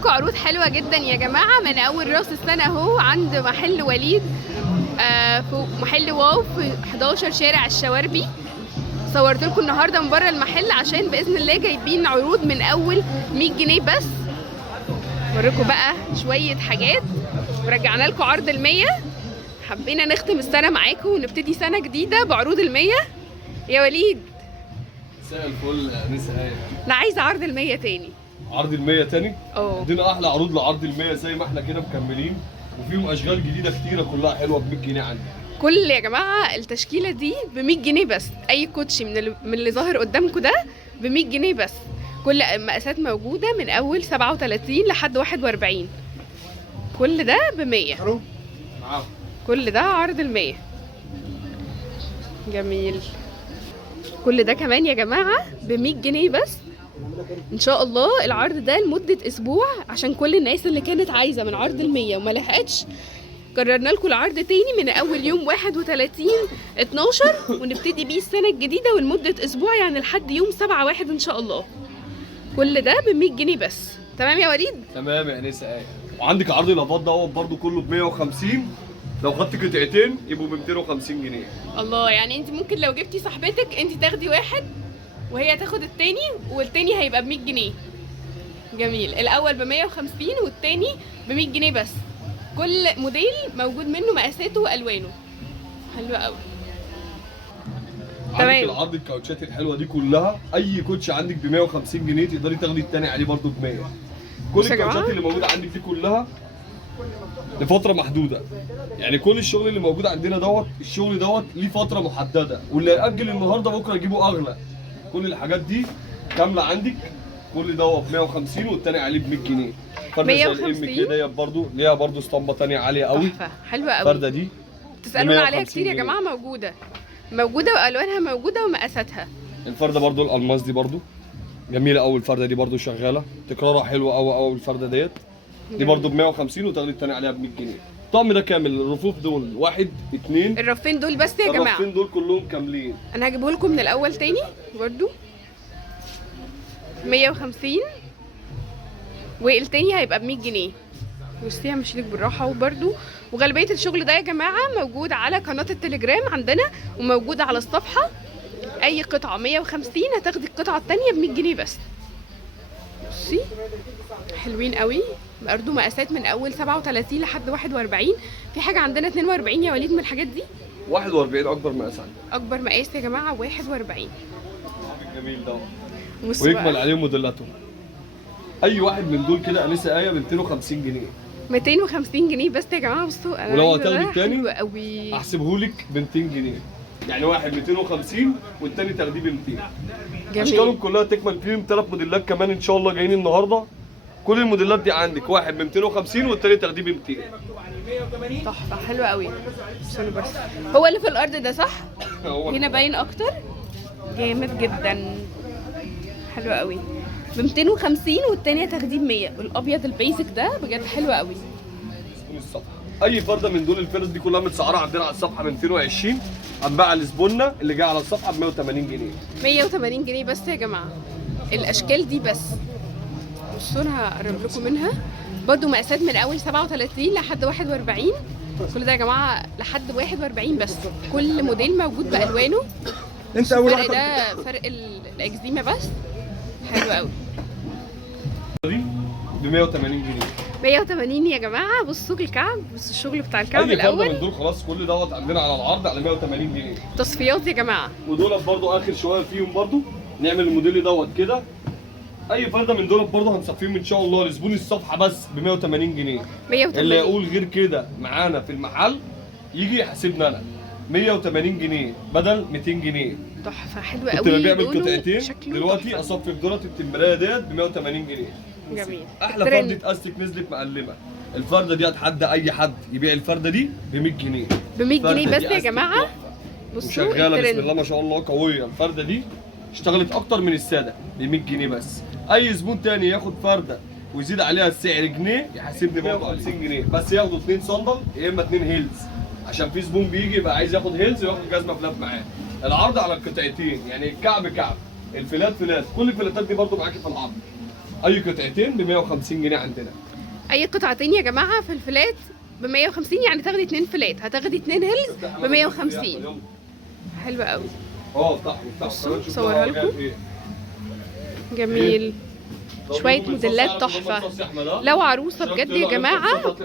لكم عروض حلوه جدا يا جماعه من اول راس السنه اهو عند محل وليد، في محل واو في 11 شارع الشواربي. صورت لكم النهارده من بره المحل عشان باذن الله جايبين عروض من اول 100 جنيه بس. اوريكم بقى شويه حاجات ورجعنا لكم عرض ال100. حبينا نختم السنه معاكم ونبتدي سنه جديده بعروض ال100 يا وليد. مساء الفل يا انسه ايه. انا عايزه عرض ال100 تاني. عرض ال100 تاني؟ عندنا احلى عروض لعرض ال100 زي ما احنا كده مكملين، وفيهم اشغال جديده كتيره كلها حلوه ب 100 جنيه عندي. كل يا جماعه التشكيله دي ب 100 جنيه بس، اي كوتشي من اللي ظاهر قدامكم ده ب 100 جنيه بس. كل المقاسات موجوده من اول 37 لحد 41. كل ده ب 100. معاهم كل ده عرض ال100. جميل. كل ده كمان يا جماعه ب 100 جنيه بس. ان شاء الله العرض ده لمده اسبوع عشان كل الناس اللي كانت عايزه من عرض ال100 وما لحقتش. كررنا لكم العرض تاني من اول يوم 31/12 ونبتدي بيه السنه الجديده ولمده اسبوع، يعني لحد يوم 7/1 ان شاء الله. كل ده ب 100 جنيه بس. تمام يا وليد؟ تمام يا انسه ايه. وعندك عرض الافاض دوت برده كله ب 150، لو خدت قطعتين يبقوا ب 250 جنيه. الله، يعني انت ممكن لو جبتي صاحبتك انت تاخدي واحد وهي تاخد التاني، والتاني هيبقى ب 100 جنيه. جميل. الاول ب 150 والتاني ب 100 جنيه بس. كل موديل موجود منه مقاساته والوانه. حلو قوي. عندك العرض الكاوتشات الحلوه دي كلها، اي كوتش عندك ب 150 جنيه تقدري تاخدي التاني عليه برده ب 100. كل الكاوتشات اللي موجوده عندك دي كلها لفتره محدوده، يعني كل الشغل اللي موجود عندنا دوت، الشغل دوت ليه فتره محدده، واللي ياجل النهارده بكره يجيبه اغلى. كل الحاجات دي كامله عندك. كل دوت ب 150 والتاني عليه ب 100 جنيه. فرده زي الام كده برده ليها برده اسطمبه تانيه عاليه قوي. تحفه حلوه قوي. الفرده دي تسالونا عليها كتير يا جماعه. موجوده والوانها موجوده ومقاساتها. الفرده برده الالماس دي برده جميله قوي. الفرده دي برده شغاله، تكرارها حلوه قوي قوي. الفرده ديت دي برده ب 150 وتاخدي التاني عليها ب 100 جنيه. الطقم ده كامل. الرفوف دول 1 2. الرفين دول بس يا جماعه. الرفين دول كلهم كاملين. انا هجيبه لكم من الاول تاني برده 150 والتاني هيبقى ب 100 جنيه. بصي همشي لك بالراحه. وبرده وغالبيه الشغل ده يا جماعه موجود على قناه التليجرام عندنا وموجود على الصفحه. اي قطعه 150 هتاخدي القطعه التانيه ب 100 جنيه بس. بصي حلوين قوي. برضه مقاسات من اول 37 لحد 41. في حاجه عندنا 42 يا وليد من الحاجات دي. 41 اكبر مقاس عندنا. اكبر مقاس يا جماعه 41. جميل ده. ويكمل عليهم موديلاتهم. اي واحد من دول كده انسه ايه ب 250 جنيه. 250 جنيه بس يا جماعه. بصوا انا ولو هتاخدي التاني قوي احسبهولك ب 200 جنيه. يعني واحد 250 والتاني تاخديه ب 200. جميل. اشكالهم كلها تكمل. فيهم 3 موديلات كمان ان شاء الله جايين النهارده. كل الموديلات دي عندك واحد ب 250 والتاني تاخديه ب 200. تحفه حلوه قوي. استنوا بس. هو اللي في الارض ده صح؟ هنا باين اكتر. جامد جدا. حلو قوي. ب 250 والتانية تاخديه ب 100. والابيض البيزك ده بجد حلو قوي. اي فرده من دول الفرز دي كلها متسعره عندنا على الصفحه من 220. هنباع لزبوننا اللي جاي على الصفحه ب 180 جنيه. 180 جنيه بس يا جماعه. الاشكال دي بس. بصوا انا هقرب لكم منها. برضه مقاسات من اول 37 لحد 41. كل ده يا جماعه لحد 41 بس. كل موديل موجود بالوانه. انت اول واحده. ده فرق الاكزيما بس. حلو قوي. دي ب 180 جنيه. 180 يا جماعه. بصوا الكعب. بصوا الشغل بتاع الكعب الاول. من دول خلاص كل دوت عندنا على العرض على 180 جنيه. تصفيات يا جماعه. ودولت برضو اخر شويه فيهم برضو نعمل الموديل دوت كده. اي فرده من دولت برضو هنصفيهم ان شاء الله لزبون الصفحه بس ب 180 جنيه. 180. اللي يقول غير كده معانا في المحل يجي يحاسبنا انا 180 جنيه بدل 200 جنيه. تحفه حلوه قوي. كنت ببيع بالقطعتين دلوقتي اصفي في دولت التمبرايه ديت ب 180 جنيه. جميل. احلى فرده استك نزلت مقلمه. الفرده دي هتحدى اي حد يبيع الفرده دي ب 100 جنيه. ب 100 جنيه بس يا جماعه. بصوا شغاله بسم الله ما شاء الله قويه. الفرده دي اشتغلت اكتر من الساده ب 100 جنيه بس. اي زبون تاني ياخد فرده ويزيد عليها السعر جنيه يحاسبني 150 جنيه بس. ياخدوا 2 صندل يا اما 2 هيلز، عشان في زبون بيجي يبقى عايز ياخد هيلز وياخد جزمه فلات معاه. العرض على القطعتين، يعني الكعب كعب، الفلات فلات. كل الفلاتات دي برده معاكي في العرض. اي قطعتين ب 150 جنيه عندنا. اي قطعتين يا جماعه في الفلات ب 150، يعني تاخدي 2 فلات، هتاخدي 2 هيلز ب 150. حلو قوي. افتحوا بصوا صورها لكم. جميل. شويه موديلات تحفه. لو عروسه بجد يا جماعه